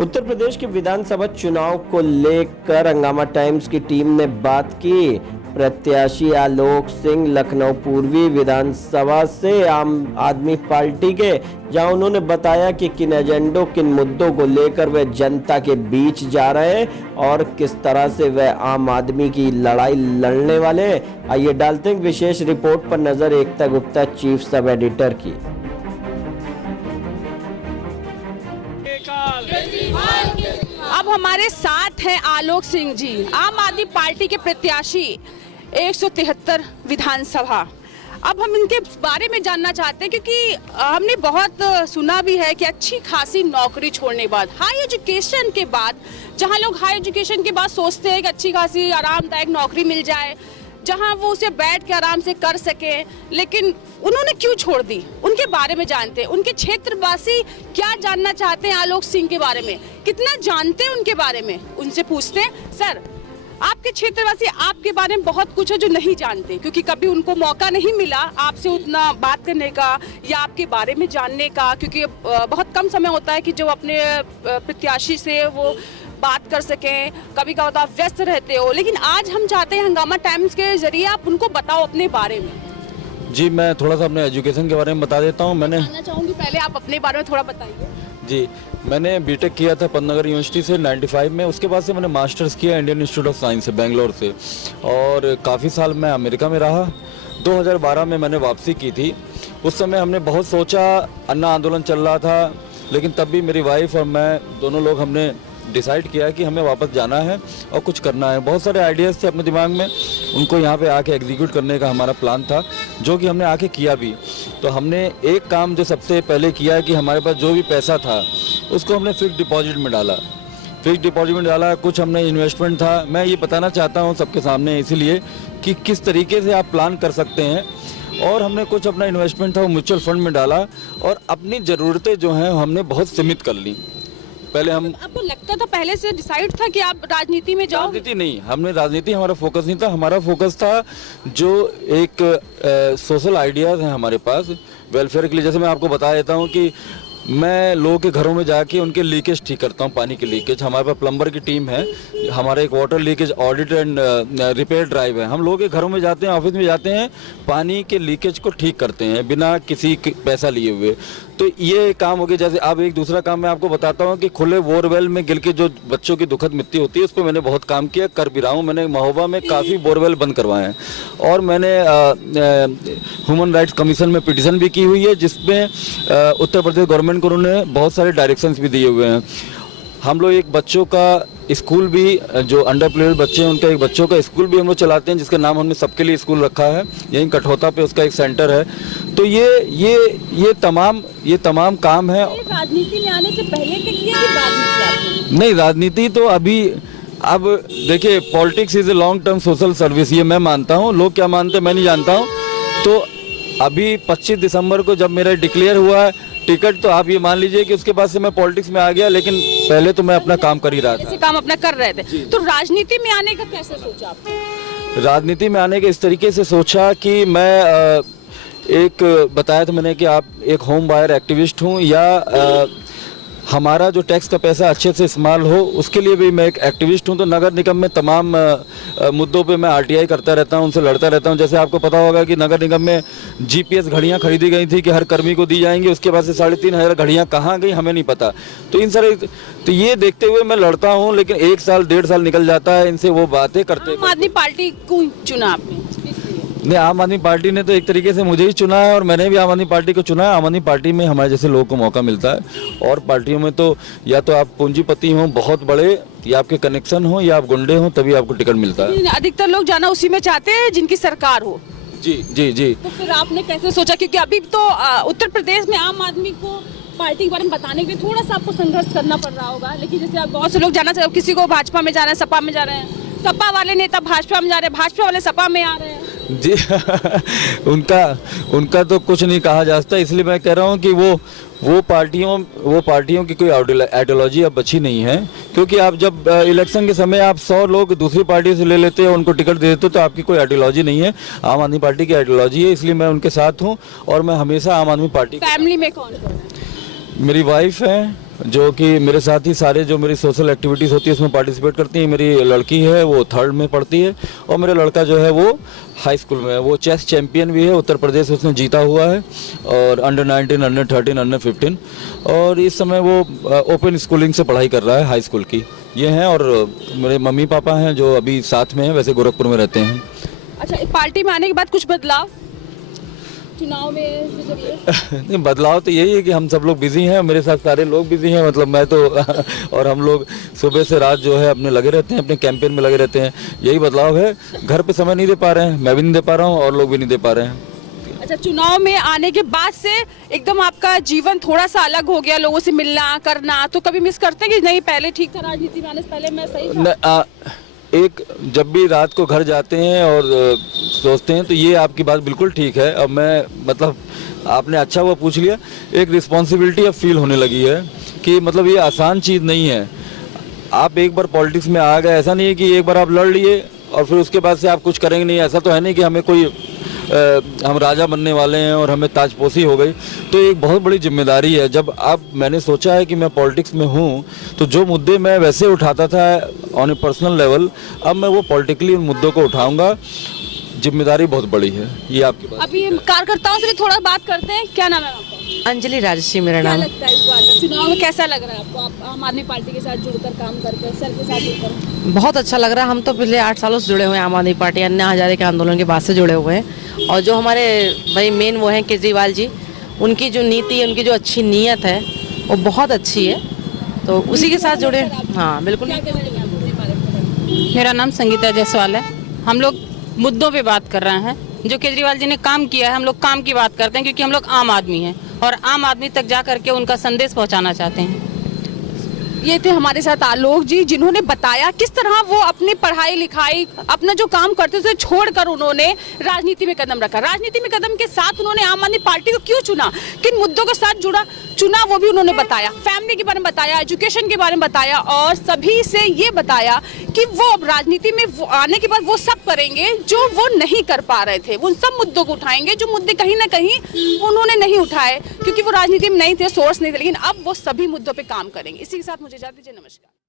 उत्तर प्रदेश के विधानसभा चुनाव को लेकर हंगामा टाइम्स की टीम ने बात की। प्रत्याशी आलोक सिंह लखनऊ पूर्वी विधानसभा से आम आदमी पार्टी के, जहां उन्होंने बताया कि किन एजेंडों किन मुद्दों को लेकर वे जनता के बीच जा रहे हैं और किस तरह से वे आम आदमी की लड़ाई लड़ने वाले हैं। आइए डालते हैं विशेष रिपोर्ट पर नजर एकता गुप्ता, चीफ सब एडिटर की। अब हमारे साथ हैं आलोक सिंह जी, आम आदमी पार्टी के प्रत्याशी 173 विधानसभा। अब हम इनके बारे में जानना चाहते हैं क्योंकि हमने बहुत सुना भी है कि अच्छी खासी नौकरी छोड़ने के बाद, हाई एजुकेशन के बाद, जहां लोग हाई एजुकेशन के बाद सोचते हैं कि अच्छी खासी आरामदायक नौकरी मिल जाए जहां वो उसे बैठ के आराम से कर सके, लेकिन उन्होंने क्यों छोड़ दी, उनके बारे में जानते हैं। उनके क्षेत्रवासी क्या जानना चाहते हैं आलोक सिंह के बारे में, कितना जानते हैं उनके बारे में, उनसे पूछते हैं। सर, आपके क्षेत्रवासी आपके बारे में बहुत कुछ है जो नहीं जानते, क्योंकि कभी उनको मौका नहीं मिला आपसे उतना बात करने का या आपके बारे में जानने का, क्योंकि बहुत कम समय होता है कि जो अपने प्रत्याशी से वो बात कर सकें। कभी कभी आप व्यस्त रहते हो, लेकिन आज हम चाहते हैं हंगामा टाइम्स के जरिए आप उनको बताओ अपने बारे में। जी, मैं थोड़ा सा अपने एजुकेशन के बारे में बता देता हूँ। मैं चाहूँगी पहले आप अपने बारे में थोड़ा बताइए। जी, मैंने बीटेक किया था पन्नागर यूनिवर्सिटी से 95 में। उसके बाद से मैंने मास्टर्स किया इंडियन इंस्टीट्यूट ऑफ साइंस से, बेंगलोर से, और काफ़ी साल मैं अमेरिका में रहा। 2012 में मैंने वापसी की थी। उस समय हमने बहुत सोचा, अन्ना आंदोलन चल रहा था, लेकिन तब भी मेरी वाइफ और मैं दोनों लोग हमने डिसाइड किया कि हमें वापस जाना है और कुछ करना है। बहुत सारे आइडियाज़ थे अपने दिमाग में, उनको यहाँ पे आके एग्जीक्यूट करने का हमारा प्लान था, जो कि हमने आके किया भी। तो हमने एक काम जो सबसे पहले किया कि हमारे पास जो भी पैसा था उसको हमने फिक्स डिपॉजिट में डाला। फिक्स डिपॉजिट में डाला, कुछ हमने इन्वेस्टमेंट था। मैं ये बताना चाहता हूँ सबके सामने इसीलिए कि किस तरीके से आप प्लान कर सकते हैं। और हमने कुछ अपना इन्वेस्टमेंट था वो म्यूचुअल फंड में डाला और अपनी ज़रूरतें जो हैं हमने बहुत सीमित कर ली। पहले हम, आपको लगता था पहले से डिसाइड था कि आप राजनीति में जाओ? राजनीति नहीं, हमने राजनीति हमारा फोकस नहीं था। हमारा फोकस था जो एक सोशल आइडियाज़ हैं हमारे पास वेलफेयर के लिए। जैसे मैं आपको बता देता हूँ कि मैं लोगों के घरों में जाके उनके लीकेज ठीक करता हूँ, पानी के लीकेज। हमारे पास प्लम्बर की टीम है, हमारा एक water leakage audit and repair drive है। हम लोगों के घरों में जाते हैं, ऑफिस में जाते हैं, पानी के लीकेज को ठीक करते हैं बिना किसी पैसा लिए हुए। तो ये काम हो गया। जैसे अब एक दूसरा काम मैं आपको बताता हूँ कि खुले बोरवेल में गिर के जो बच्चों की दुखद मृत्यु होती है, उस पर मैंने बहुत काम किया, कर भी रहा हूँ। मैंने महोबा में काफ़ी बोरवेल बंद करवाए हैं और मैंने ह्यूमन राइट्स कमीशन में पिटीशन भी की हुई है, जिसमें उत्तर प्रदेश गवर्नमेंट को उन्होंने बहुत सारे डायरेक्शंस भी दिए हुए हैं। हम लोग एक बच्चों का स्कूल भी, जो अंडर प्रिविलेज्ड बच्चे हैं उनका एक बच्चों का स्कूल भी हम लोग चलाते हैं, जिसका नाम हमने सबके लिए स्कूल रखा है। यहीं कठौता पे उसका एक सेंटर है। तो ये तमाम काम है। राजनीति में आने से पहले के लिए राजनीति नहीं, राजनीति तो अभी, अब देखिए, politics is a long term social service, ये मैं मानता हूँ। लोग क्या मानते हैं मैं नहीं जानता हूँ। तो अभी 25 दिसंबर को जब मेरा डिक्लेयर हुआ है टिकट, तो आप ये मान लीजिए कि उसके बाद से मैं पॉलिटिक्स में आ गया, लेकिन पहले तो मैं अपना काम कर ही रहा था। काम अपना कर रहे थे। तो राजनीति में आने का कैसे सोचा आपने? राजनीति में आने के इस तरीके से सोचा कि मैं एक बताया था मैंने कि आप एक होम बायर एक्टिविस्ट हूँ, या हमारा जो टैक्स का पैसा अच्छे से इस्तेमाल हो उसके लिए भी मैं एक एक्टिविस्ट हूं। तो नगर निगम में तमाम मुद्दों पे मैं आरटीआई करता रहता हूं, उनसे लड़ता रहता हूं। जैसे आपको पता होगा कि नगर निगम में जीपीएस घड़ियां खरीदी गई थी कि हर कर्मी को दी जाएंगी, उसके बाद से 3,500 घड़ियां कहाँ गई हमें नहीं पता। तो इन सारे, तो ये देखते हुए मैं लड़ता हूँ, लेकिन 1 साल 1.5 साल निकल जाता है इनसे वो बातें करते। आम आदमी पार्टी को चुना आपने? नहीं, आम आदमी पार्टी ने तो एक तरीके से मुझे ही चुना है और मैंने भी आम आदमी पार्टी को चुना है। आम आदमी पार्टी में हमारे जैसे लोगों को मौका मिलता है, और पार्टियों में तो या तो आप पूंजीपति हो बहुत बड़े, या आपके कनेक्शन हो, या आप गुंडे हो, तभी आपको टिकट मिलता है। अधिकतर लोग जाना उसी में चाहते हैं जिनकी सरकार हो। जी जी जी। तो फिर आपने कैसे सोचा, क्योंकि अभी तो उत्तर प्रदेश में आम आदमी को पार्टी के बारे में बताने के लिए थोड़ा सा आपको संघर्ष करना पड़ रहा होगा, लेकिन जैसे बहुत से लोग जाना चाहते, किसी को भाजपा में जा रहे हैं, सपा में जा रहे हैं, सपा वाले नेता भाजपा में जा रहे हैं, भाजपा वाले सपा में आ रहे हैं। जी उनका तो कुछ नहीं कहा जा सकता, इसलिए मैं कह रहा हूँ कि वो पार्टियों की कोई आइडियोलॉजी अब बची नहीं है। क्योंकि आप जब इलेक्शन के समय आप 100 लोग दूसरी पार्टी से ले लेते हो, उनको टिकट दे देते हो, तो आपकी कोई आइडियोलॉजी नहीं है। आम आदमी पार्टी की आइडियोलॉजी है, इसलिए मैं उनके साथ हूँ और मैं हमेशा आम आदमी पार्टी। फैमिली में कौन? मेरी वाइफ है, जो कि मेरे साथ ही सारे जो मेरी सोशल एक्टिविटीज़ होती है उसमें पार्टिसिपेट करती हैं। मेरी लड़की है वो 3rd में पढ़ती है और मेरा लड़का जो है वो हाई स्कूल में है। वो चेस चैम्पियन भी है, उत्तर प्रदेश उसने जीता हुआ है, और अंडर 19, अंडर 13, अंडर 15, और इस समय वो ओपन स्कूलिंग से पढ़ाई कर रहा है हाई स्कूल की। ये हैं, और मेरे मम्मी पापा हैं जो अभी साथ में हैं, वैसे गोरखपुर में रहते हैं। अच्छा, पार्टी में आने के बाद कुछ बदलाव चुनाव में नहीं, बदलाव तो यही है कि हम सब लोग बिजी हैं, मेरे साथ सारे लोग बिजी हैं, मतलब मैं तो और हम लोग सुबह से रात जो है अपने लगे रहते हैं, अपने कैंपेन में लगे रहते हैं। यही बदलाव है। घर पे समय नहीं दे पा रहे हैं, मैं भी नहीं दे पा रहा हूँ और लोग भी नहीं दे पा रहे हैं। अच्छा, चुनाव में आने के बाद से एकदम आपका जीवन थोड़ा सा अलग हो गया, लोगों से मिलना करना, तो कभी मिस करते हैं कि नहीं पहले ठीक था, राजनीति में आने से पहले मैं सही था? एक जब भी रात को घर जाते हैं और सोचते हैं तो ये आपकी बात बिल्कुल ठीक है। अब मैं मतलब आपने अच्छा हुआ पूछ लिया, एक रिस्पॉन्सिबिलिटी अब फील होने लगी है कि मतलब ये आसान चीज़ नहीं है। आप एक बार पॉलिटिक्स में आ गए, ऐसा नहीं है कि एक बार आप लड़ लिए और फिर उसके बाद से आप कुछ करेंगे नहीं। ऐसा तो है नहीं कि हमें कोई हम राजा बनने वाले हैं और हमें ताजपोशी हो गई। तो एक बहुत बड़ी जिम्मेदारी है। जब अब मैंने सोचा है कि मैं पॉलिटिक्स में हूँ, तो जो मुद्दे मैं वैसे उठाता था ऑन ए पर्सनल लेवल, अब मैं वो पॉलिटिकली उन मुद्दों को उठाऊंगा। जिम्मेदारी बहुत बड़ी है, ये आपकी बात। अभी कार्यकर्ताओं से भी थोड़ा बात करते हैं। क्या नाम है आपका? अंजलि राजश्री मेरा नाम। क्या लगता है इस बार का चुनाव में कैसा लग रहा है आपको? आप आम आदमी पार्टी के साथ जुड़कर काम करके, सर के साथ जुड़कर? बहुत अच्छा लग रहा है। हम तो पिछले 8 सालों से जुड़े हुए हैं आम आदमी पार्टी, अन्ना हजारे के आंदोलन के बाद से जुड़े हुए हैं। और जो हमारे भाई मेन वो हैं केजरीवाल जी, उनकी जो नीति है, उनकी जो अच्छी नीयत है वो बहुत अच्छी है, तो उसी के साथ जुड़े। हाँ बिल्कुल। मेरा नाम संगीता जायसवाल है। हम लोग मुद्दों पे बात कर रहे हैं। जो केजरीवाल जी ने काम किया है, हम लोग काम की बात करते हैं, क्योंकि हम लोग आम आदमी हैं और आम आदमी तक जा करके उनका संदेश पहुंचाना चाहते हैं। ये थे हमारे साथ आलोक जी, जिन्होंने बताया किस तरह वो अपनी पढ़ाई लिखाई, अपना जो काम करते थे छोड़कर उन्होंने राजनीति में कदम रखा। राजनीति में कदम के साथ उन्होंने आम आदमी पार्टी को क्यों चुना, किन मुद्दों के साथ चुना वो भी उन्होंने बताया। फैमिली के बारे में बताया, एजुकेशन के बारे में बताया, और सभी से ये बताया कि वो अब राजनीति में आने के बाद वो सब करेंगे जो वो नहीं कर पा रहे थे। वो उन सब मुद्दों को उठाएंगे जो मुद्दे कहीं ना कहीं उन्होंने नहीं उठाए, क्योंकि वो राजनीति में नहीं थे, सोर्स नहीं थे, लेकिन अब वो सभी मुद्दों पर काम करेंगे। इसी के साथ मुझे इजाजत दीजिए, नमस्कार।